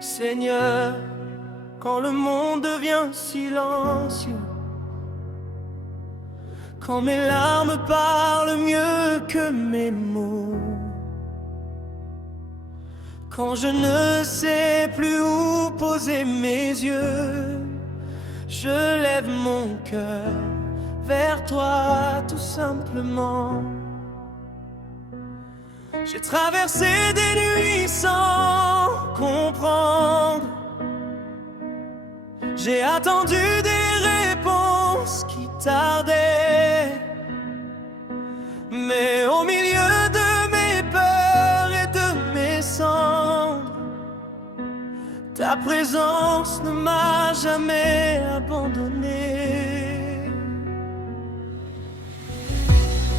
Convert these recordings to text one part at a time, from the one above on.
Seigneur, quand le monde devient silencieux, quand mes larmes parlent mieux que mes mots, quand je ne sais plus où poser mes yeux, je lève mon cœur vers toi tout simplement. J'ai traversé des nuits sans comprendre, j'ai attendu des réponses qui tardaient, mais au milieu de mes peurs et de mes cendres, ta présence ne m'a jamais abandonné.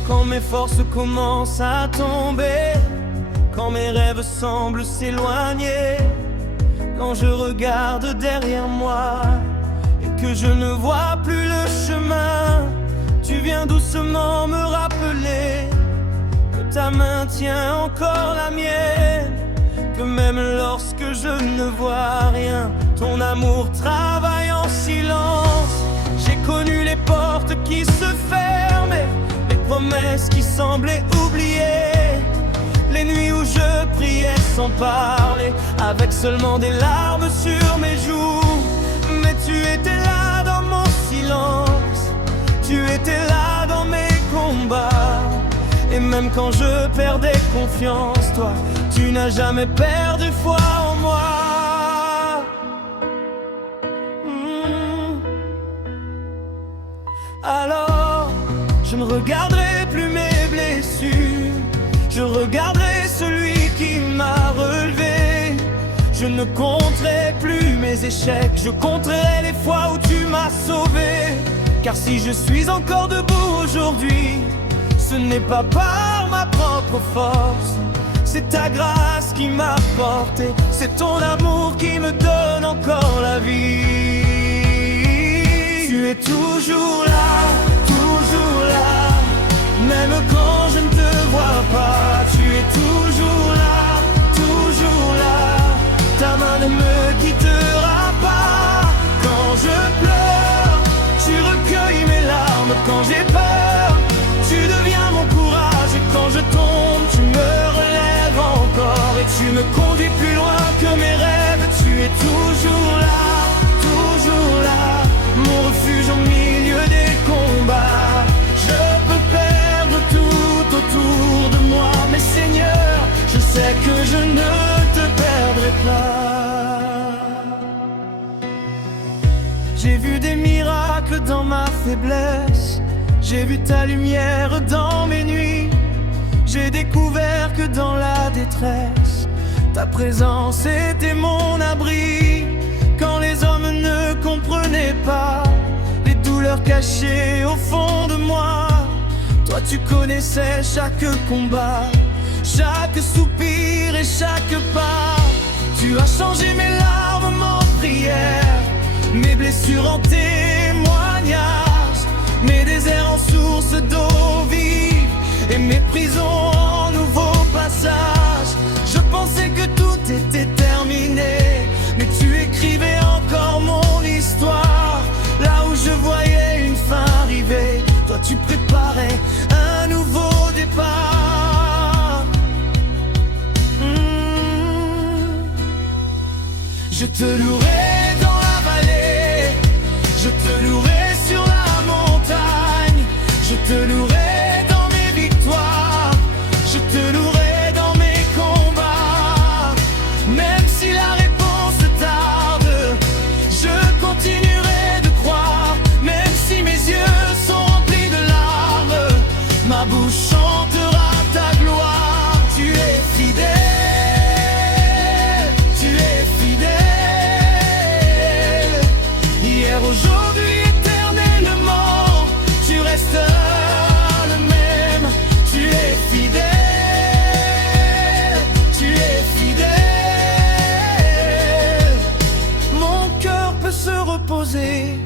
Quand mes forces commencent à tomber, quand mes rêves semblent s'éloigner, quand je regarde derrière moi et que je ne vois plus le chemin, tu viens doucement me rappeler que ta main tient encore la mienne, que même lorsque je ne vois rien, ton amour travaille en silence. J'ai connu les portes qui se fermaient, les promesses qui semblaient oubliées, les nuits où je priais sans parler, avec seulement des larmes sur mes joues. Mais tu étais là dans mon silence, tu étais là dans mes combats. Et même quand je perdais confiance, toi, tu n'as jamais perdu foi en moi. Alors, je ne regarderai plus mes blessures, je regarderai celui qui m'a relevé. Je ne compterai plus mes échecs, je compterai les fois où tu m'as sauvé. Car si je suis encore debout aujourd'hui, ce n'est pas par ma propre force, c'est ta grâce qui m'a porté, c'est ton amour qui me donne encore la vie. Tu es toujours là, même quand je ne te vois pas. Tu es toujours là, ta main ne me quittera pas. Quand je pleure, tu recueilles mes larmes. Quand j'ai peur, tu deviens mon courage. Et quand je tombe, tu me relèves encore. Et tu me conduis plus loin que mes rêves. Tu es toujours là, mon refuge au milieu des combats. Je peux perdre tout autour de moi, mais Seigneur, je sais que je ne te perdrai pas. J'ai vu des miracles dans ma faiblesse, j'ai vu ta lumière dans mes nuits. J'ai découvert que dans la détresse, ta présence était mon abri. Quand les hommes ne comprenaient pas les douleurs cachées au fond de moi, toi tu connaissais chaque combat, chaque soupir et chaque pas. Tu as changé mes larmes en prières, mes blessures en témoignages, mes déserts en source d'eau vive et mes prisons en nouveau passage. Je pensais que tout était terminé, mais tu écrivais encore mon histoire. Là où je voyais une fin arriver, toi tu préparais un nouveau départ. Je te louerai dans la vallée, je te louerai sur la montagne, je te louerai dans mes victoires, je te louerai dans mes combats. Même si la réponse tarde, je continuerai de croire. Même si mes yeux sont remplis de larmes, ma bouche chantera ta gloire. Tu es fidèle, tu es fidèle. Hier, aujourd'hui, éternellement, tu restes le même. Tu es fidèle, tu es fidèle. Mon cœur peut se reposer,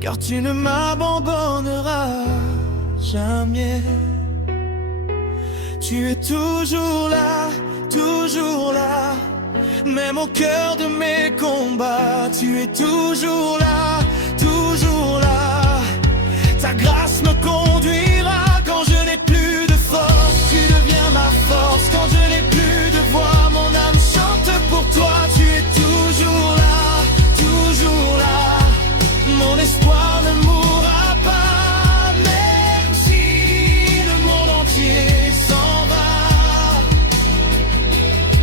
car tu ne m'abandonneras jamais. Tu es toujours là, Même au cœur de mes combats, tu es toujours là, toujours là. Ta grâce me conduira quand je n'ai plus de force. Tu deviens ma force quand je n'ai plus de voix. Mon âme chante pour toi, tu es toujours là, toujours là. Mon espoir ne mourra pas, même si le monde entier s'en va.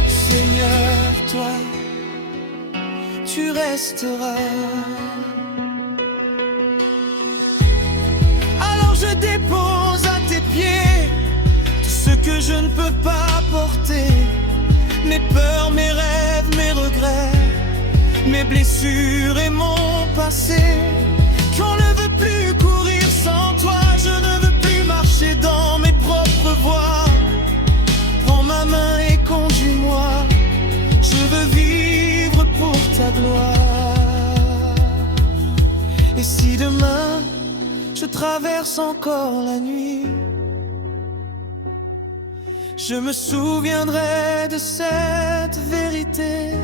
Seigneur, toi, tu resteras. Alors je dépose à tes pieds tout ce que je ne peux pas porter. Mes peurs, mes rêves, mes regrets, mes blessures et mon passé. Qu'on ne veut plus courir sans toi, je ne veux plus marcher dans mes propres voies. Prends ma main et conduis-moi, je veux vivre pour ta gloire. Et si demain je traverse encore la nuit, je me souviendrai de cette vérité.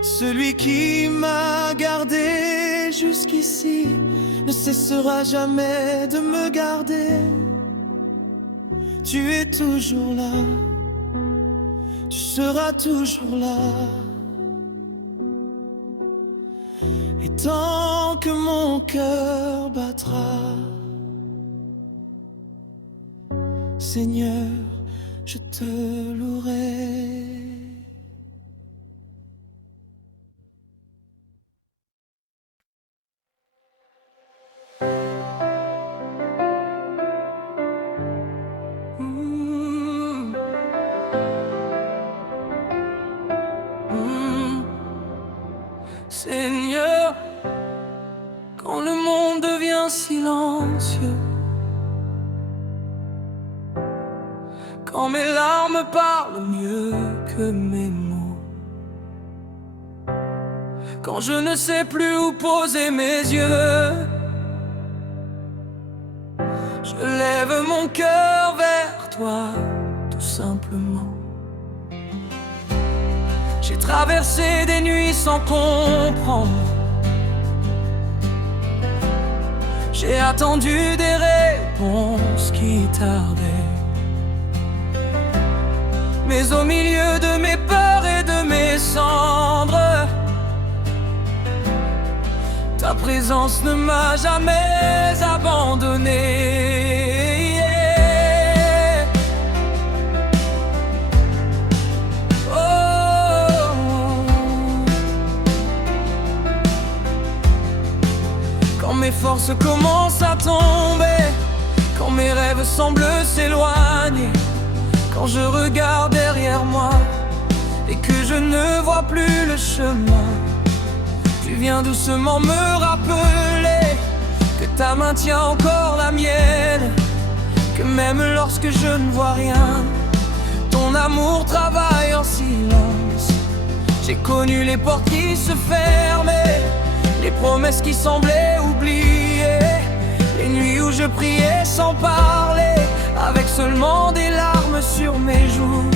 Celui qui m'a gardé jusqu'ici ne cessera jamais de me garder. Tu es toujours là, tu seras toujours là. Et tant que mon cœur battra, Seigneur, je te louerai. Seigneur, quand le monde devient silencieux, quand mes larmes parlent mieux que mes mots, quand je ne sais plus où poser mes yeux, je lève mon cœur vers toi, tout simplement. J'ai traversé des nuits sans comprendre. J'ai attendu des réponses qui tardaient. Mais au milieu de mes peurs et de mes cendres, ta présence ne m'a jamais abandonné. Quand mes forces commencent à tomber, quand mes rêves semblent s'éloigner, quand je regarde derrière moi et que je ne vois plus le chemin, tu viens doucement me rappeler que ta main tient encore la mienne, que même lorsque je ne vois rien, ton amour travaille en silence. J'ai connu les portes qui se fermaient, les promesses qui semblaient oubliées, les nuits où je priais sans parler, avec seulement des larmes sur mes joues.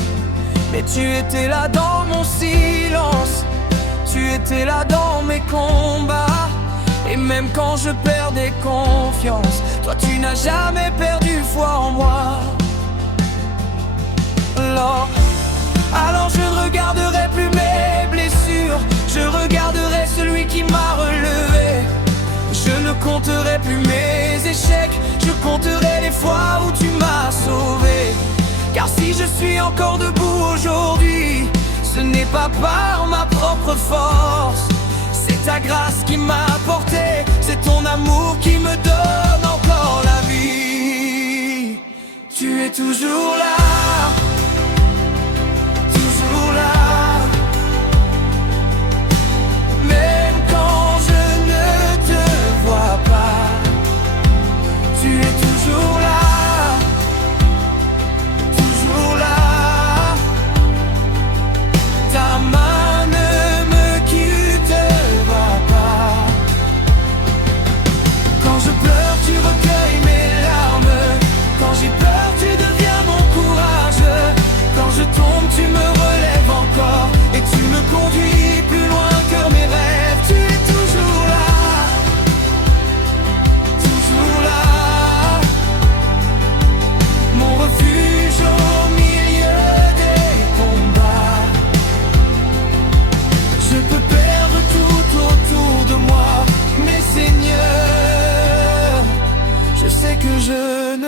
Mais tu étais là dans mon silence, tu étais là dans mes combats. Et même quand je perdais confiance, toi tu n'as jamais perdu foi en moi. Alors je ne regarderai plus mes blessures, je regarderai celui qui m'a relevé. Je ne compterai plus mes échecs, je compterai les fois où tu m'as sauvé. Car si je suis encore debout aujourd'hui, ce n'est pas par ma propre force. C'est ta grâce qui m'a porté, c'est ton amour qui me donne encore la vie. Tu es toujours là, toujours là. Même quand je ne te vois pas, tu es toujours là, toujours là. Ta main ne me quittera pas. Quand je pleure, tu recueilles mes larmes. Quand j'ai peur, tu deviens mon courage.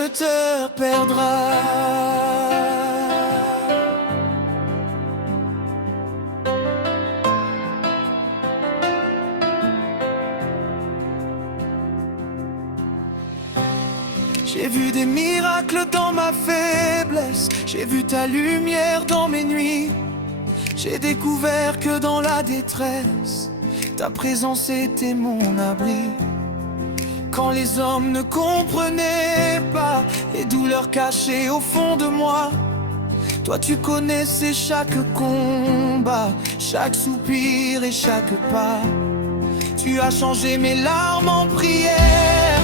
ne te perdras. J'ai vu des miracles dans ma faiblesse, j'ai vu ta lumière dans mes nuits. J'ai découvert que dans la détresse, ta présence était mon abri. Quand les hommes ne comprenaient pas les douleurs cachées au fond de moi, toi tu connaissais chaque combat, chaque soupir et chaque pas. Tu as changé mes larmes en prières,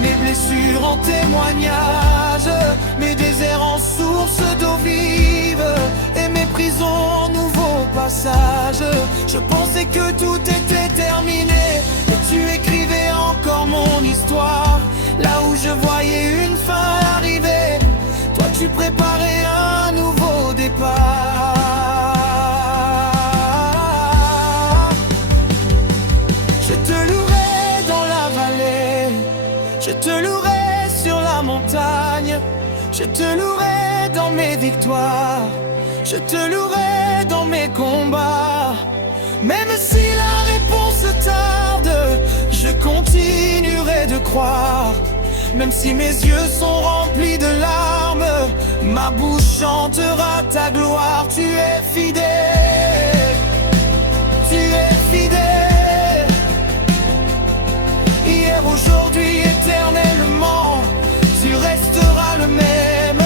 mes blessures en témoignages, mes déserts en source d'eau vive et mes prisons en nouveau passage. Je pensais que tout était terminé et tu écrivais encore mon histoire. Là où je voyais une fin arriver, toi tu préparais un nouveau départ. Je te louerai dans la vallée, je te louerai sur la montagne, je te louerai dans mes victoires, je te louerai dans mes combats. Même si la réponse tarde, je continuerai de croire. Même si mes yeux sont remplis de larmes, ma bouche chantera ta gloire. Tu es fidèle, tu es fidèle. Hier, aujourd'hui, éternellement, tu resteras le même.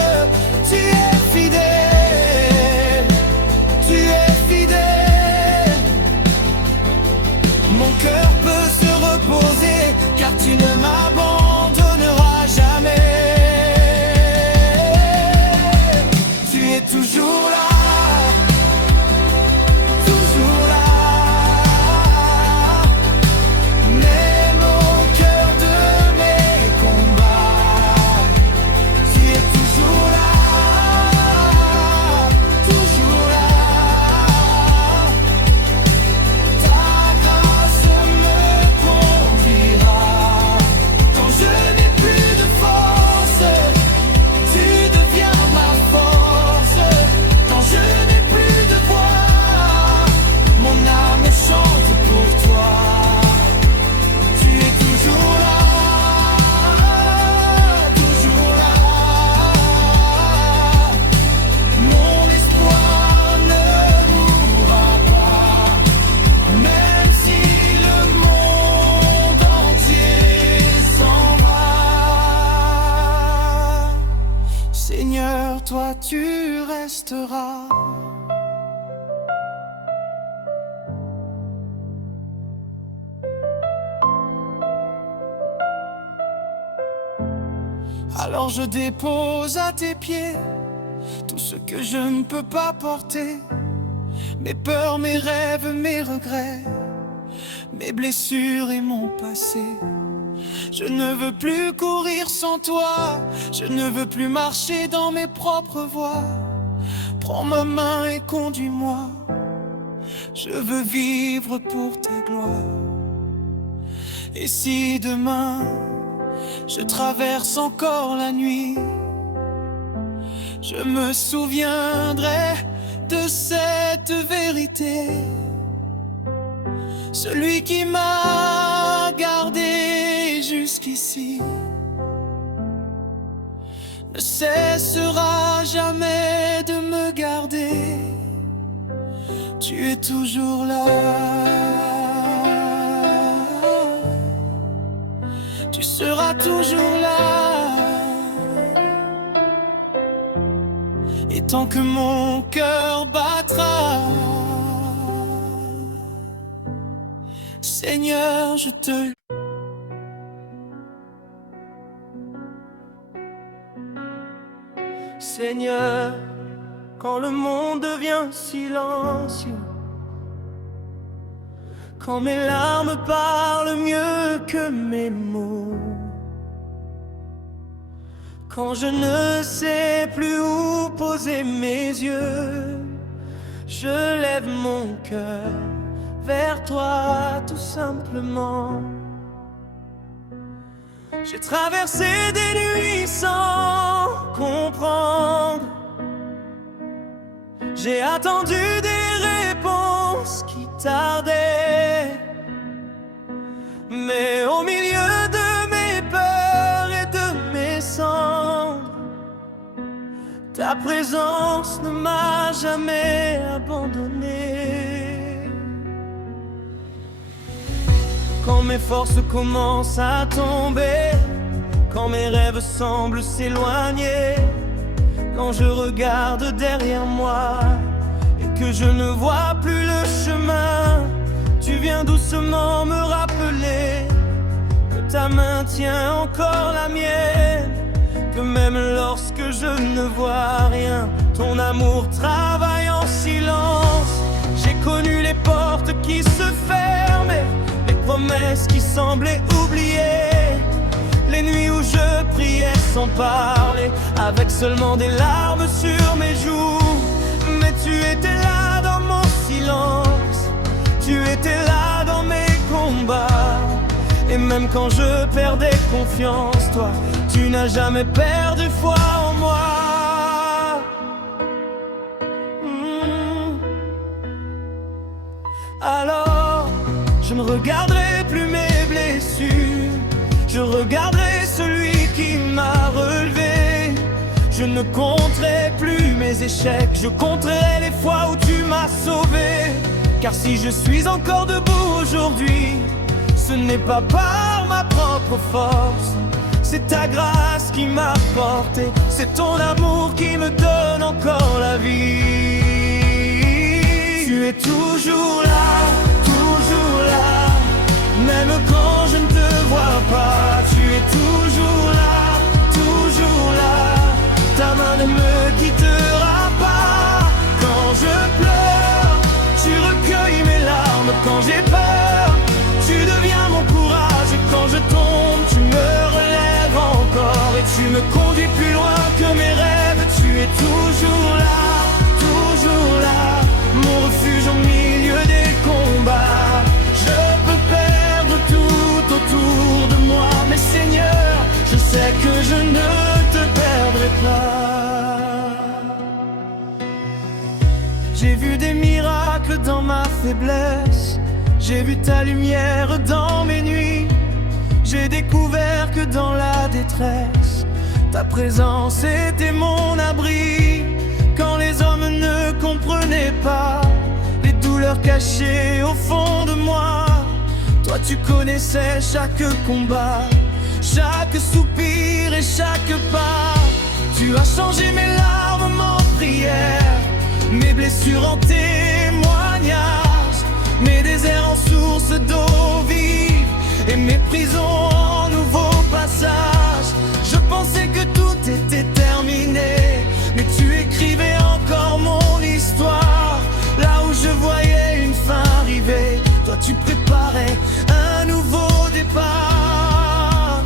Tu es fidèle, tu es fidèle. Mon cœur peut se reposer, car tu ne m'abandonneras jamais. Tu es toujours là, toujours là. Même au cœur de mes combats, tu es toujours là, toujours là. Ta grâce me conduira. Quand je n'ai plus de force, tu deviens ma force. Quand je n'ai plus de voix, mon âme chante pour toi. Tu es toujours là, toujours là. Mon espoir ne mourra pas, même si le monde entier s'en va. Seigneur, toi tu resteras. Alors je dépose à tes pieds tout ce que je ne peux pas porter, mes peurs, mes rêves, mes regrets, mes blessures et mon passé. Je ne veux plus courir sans toi, je ne veux plus marcher dans mes propres voies. Prends ma main et conduis-moi, je veux vivre pour ta gloire. Et si demain je traverse encore la nuit, je me souviendrai de cette vérité. Celui qui m'a gardé jusqu'ici ne cessera jamais de me garder. Tu es toujours là, tu seras toujours là. Et tant que mon cœur battra, Seigneur, je te... Seigneur, quand le monde devient silencieux, quand mes larmes parlent mieux que mes mots, quand je ne sais plus où poser mes yeux, je lève mon cœur vers toi tout simplement. J'ai traversé des nuits sans comprendre. J'ai attendu des réponses qui tardaient. Mais au milieu de mes peurs et de mes cendres, ta présence ne m'a jamais abandonné. Quand mes forces commencent à tomber, quand mes rêves semblent s'éloigner, quand je regarde derrière moi et que je ne vois plus le chemin, tu viens doucement me rappeler que ta main tient encore la mienne, que même lorsque je ne vois rien, ton amour travaille en silence. J'ai connu les portes qui se fermaient, les promesses qui semblaient oubliées, les nuits où je priais sans parler, avec seulement des larmes sur mes joues. Mais tu étais là dans mon silence, tu étais là dans mes combats. Et même quand je perdais confiance, toi, tu n'as jamais perdu foi en moi. Alors, je ne regarderai plus mes blessures, je regarderai celui qui m'a relevé. Je ne compterai plus mes échecs, je compterai les fois où tu m'as sauvé. Car si je suis encore debout aujourd'hui, ce n'est pas par ma propre force, c'est ta grâce qui m'a porté, c'est ton amour qui me donne encore la vie. Tu es toujours là, même quand je ne te vois pas. Tu es toujours là, ta main ne me quittera pas. Quand je pleure, tu recueilles mes larmes. Quand j'ai peur, tu deviens mon courage. Et quand je tombe, tu me relèves encore. Et tu me conduis plus loin que mes rêves. Tu es toujours là, mon refuge au milieu des combats. Je peux perdre tout autour de moi, mais Seigneur, je sais que je ne te perdrai pas. J'ai vu des miracles dans ma faiblesse, j'ai vu ta lumière dans mes nuits. J'ai découvert que dans la détresse, ta présence était mon abri. Quand les hommes ne comprenaient pas les douleurs cachées au fond de moi, toi tu connaissais chaque combat, chaque soupir et chaque pas. Tu as changé mes larmes en prière, mes blessures en témoignages, mes déserts en source d'eau vive et mes prisons en nouveau passage. Je pensais que tout était terminé, mais tu écrivais encore mon histoire. Là où je voyais une fin arriver, toi tu préparais un nouveau départ.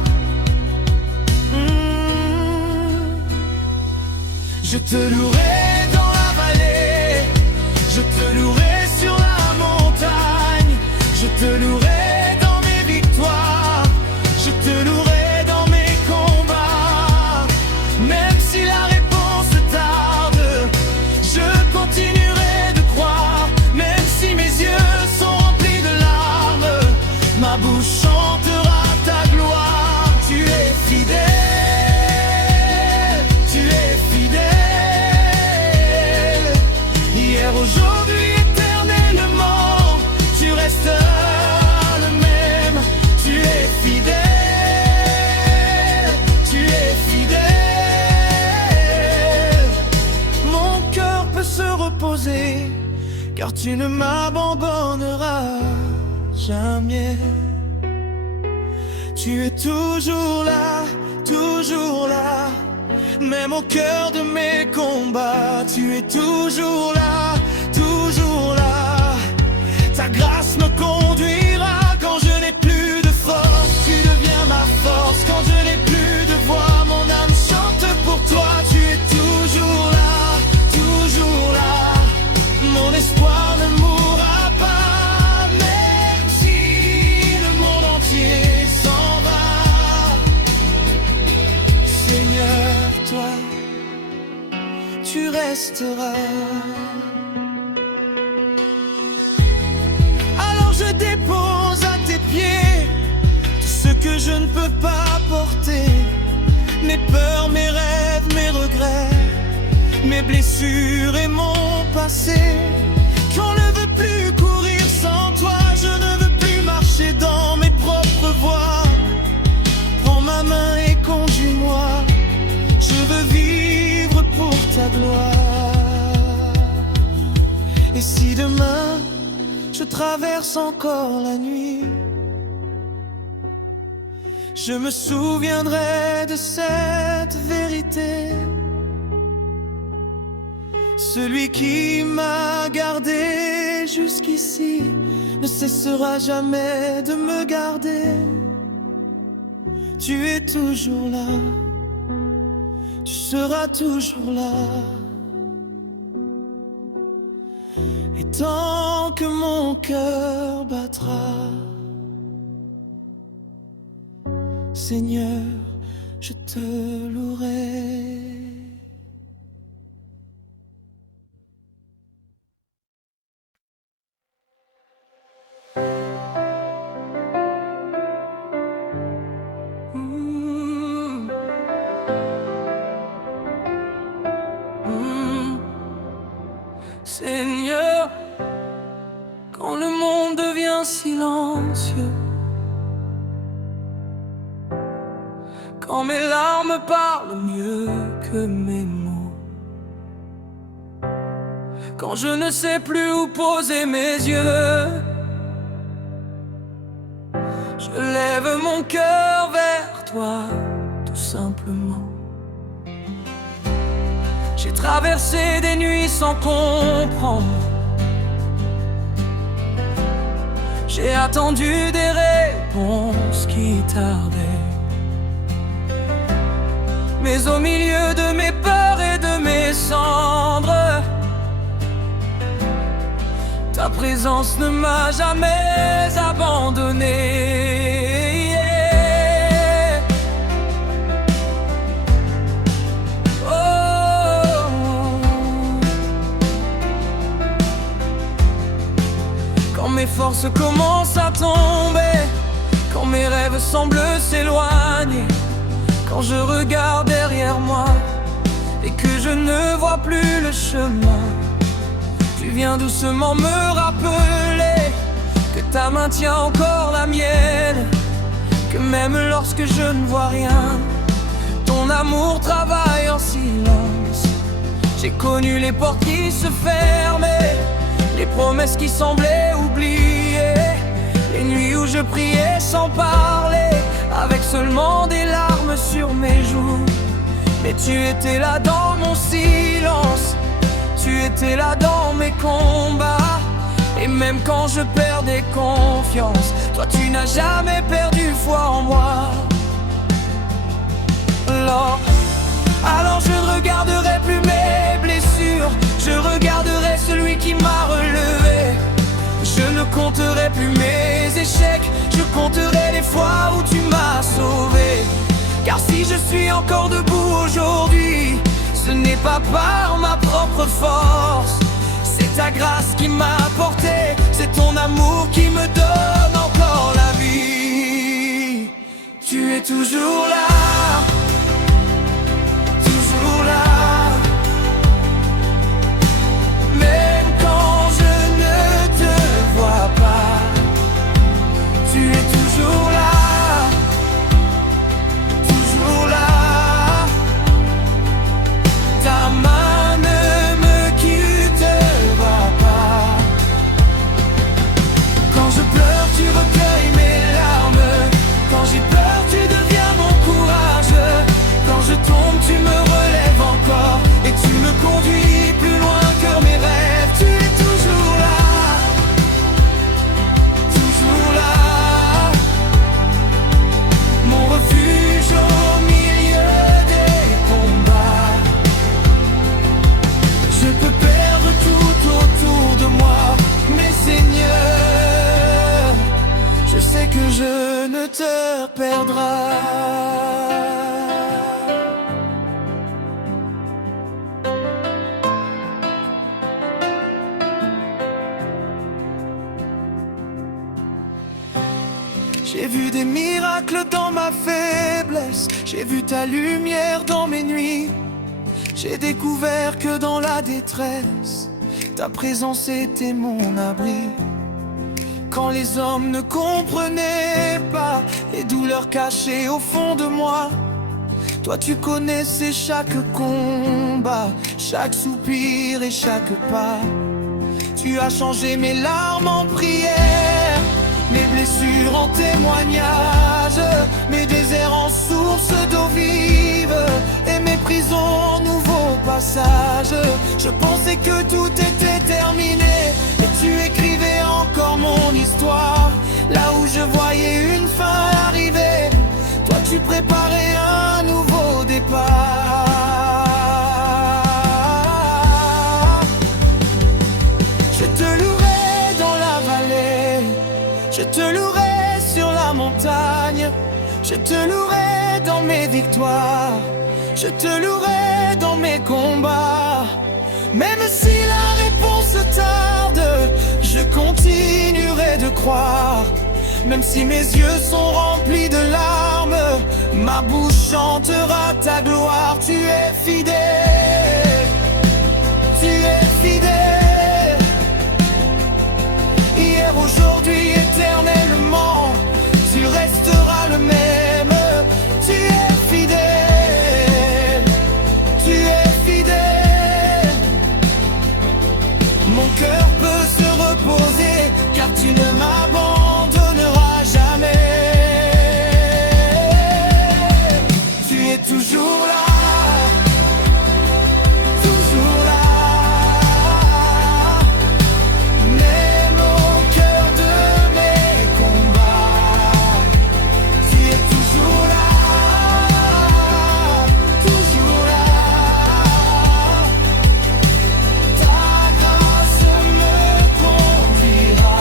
Je te louerai dans la vallée, je te louerai sur la montagne, je te louerai dans mes victoires, je te louerai dans mes combats. Même si la réponse tarde, je continuerai de croire. Même si mes yeux sont remplis de larmes, ma bouche chantera ta gloire. Tu es fidèle, tu es fidèle. Hier, aujourd'hui, éternellement, tu restes le même. Tu es fidèle, tu es fidèle. Mon cœur peut se reposer, car tu ne m'abandonneras jamais. Tu es toujours là, même au cœur de mes combats. Tu es toujours là, ta grâce me conduira. Quand je n'ai plus de force, tu deviens ma force. Quand je n'ai plus de voix, mon âme chante pour toi. Tu es toujours là, mon espoir ne mourra pas. Même si le monde entier s'en va, tu resteras. Alors je dépose à tes pieds tout ce que je ne peux pas porter, mes peurs, mes rêves, mes regrets, mes blessures et mon passé. Qu'on ne veut plus courir sans toi, je ne veux plus marcher dans mes propres voies. Prends ma main et conduis-moi, je veux vivre pour ta gloire. Et si demain je traverse encore la nuit, je me souviendrai de cette vérité. Celui qui m'a gardé jusqu'ici ne cessera jamais de me garder. Tu es toujours là, tu seras toujours là. Et tant que mon cœur battra, Seigneur, je te louerai. Seigneur, quand le monde devient silencieux, quand mes larmes parlent mieux que mes mots, quand je ne sais plus où poser mes yeux, je lève mon cœur vers toi, tout simplement. J'ai traversé des nuits sans comprendre, j'ai attendu des réponses qui tardaient. Mais au milieu de mes peurs et de mes cendres, ta présence ne m'a jamais abandonné. Quand mes forces commencent à tomber, quand mes rêves semblent s'éloigner, quand je regarde derrière moi et que je ne vois plus le chemin, tu viens doucement me rappeler que ta main tient encore la mienne, que même lorsque je ne vois rien, ton amour travaille en silence. J'ai connu les portes qui se fermaient, les promesses qui semblaient oubliées, les nuits où je priais sans parler, avec seulement des larmes sur mes joues. Mais tu étais là dans mon silence, tu étais là dans mes combats. Et même quand je perdais confiance, toi tu n'as jamais perdu foi en moi. Alors je ne regarderai plus mes blessures, je regarderai celui qui m'a relevé. Je ne compterai plus mes échecs, je compterai les fois où tu m'as sauvé. Car si je suis encore debout aujourd'hui, ce n'est pas par ma propre force, c'est ta grâce qui m'a porté, c'est ton amour qui me donne encore la vie. Tu es toujours là, toujours là. Même quand je ne te vois pas, tu es toujours là, toujours là. Ta main ne me quitte pas. Quand je pleure, tu recueilles mes larmes. Quand j'ai peur, tu deviens mon courage. J'ai vu des miracles dans ma faiblesse, j'ai vu ta lumière dans mes nuits. J'ai découvert que dans la détresse, ta présence était mon abri. Quand les hommes ne comprenaient pas les douleurs cachées au fond de moi, toi tu connaissais chaque combat, chaque soupir et chaque pas. Tu as changé mes larmes en prière, mes blessures en témoignage, mes déserts en source d'eau vive et mes prisons en nouveau passage. Je pensais que tout était terminé et tu écrivais encore mon histoire. Là où je voyais une fin arriver, toi tu préparais un nouveau départ. Je te louerai dans la vallée, je te louerai sur la montagne, je te louerai dans mes victoires, je te louerai dans mes combats. Même si la réponse tarde, je continuerai de croire. Même si mes yeux sont remplis de larmes, ma bouche chantera ta gloire. Tu es fidèle, tu es fidèle. Hier, aujourd'hui, éternellement, tu resteras le même. Tu es fidèle, tu es fidèle. Mon cœur peut se reposer, car tu ne m'abandonneras jamais. Tu es toujours là, toujours là. Même au cœur de mes combats, tu es toujours là, toujours là. Ta grâce me conduira.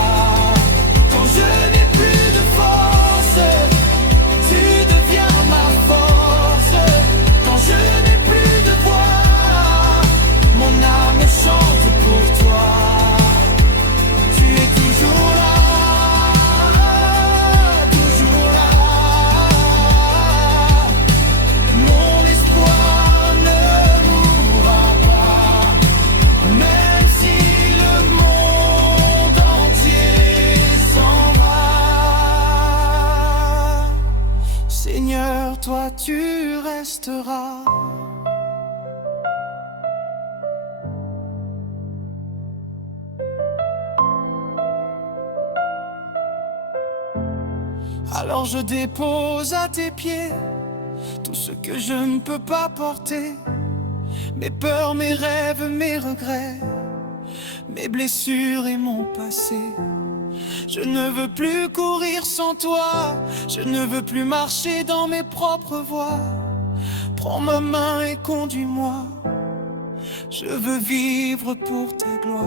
Quand je n'ai plus de force, tu deviens ma force. Quand je n'ai plus de voix, mon âme chante pour toi. Tu es toujours là, toujours là. Mon espoir ne mourra pas, même si le monde entier s'en va. Seigneur, toi tu resteras. Alors je dépose à tes pieds tout ce que je ne peux pas porter, mes peurs, mes rêves, mes regrets, mes blessures et mon passé. Je ne veux plus courir sans toi, je ne veux plus marcher dans mes propres voies. Prends ma main et conduis-moi, je veux vivre pour ta gloire.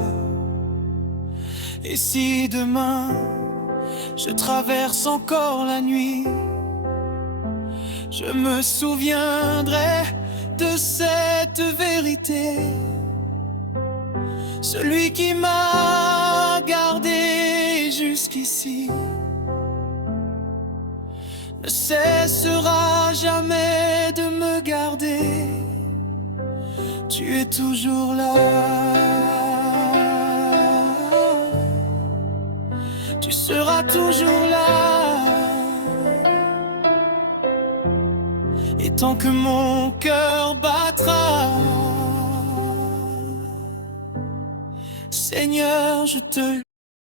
Et si demain je traverse encore la nuit, je me souviendrai de cette vérité. Celui qui m'a gardé jusqu'ici ne cessera jamais de me garder. Tu es toujours là, tu seras toujours là. Et tant que mon cœur battra, Seigneur, je te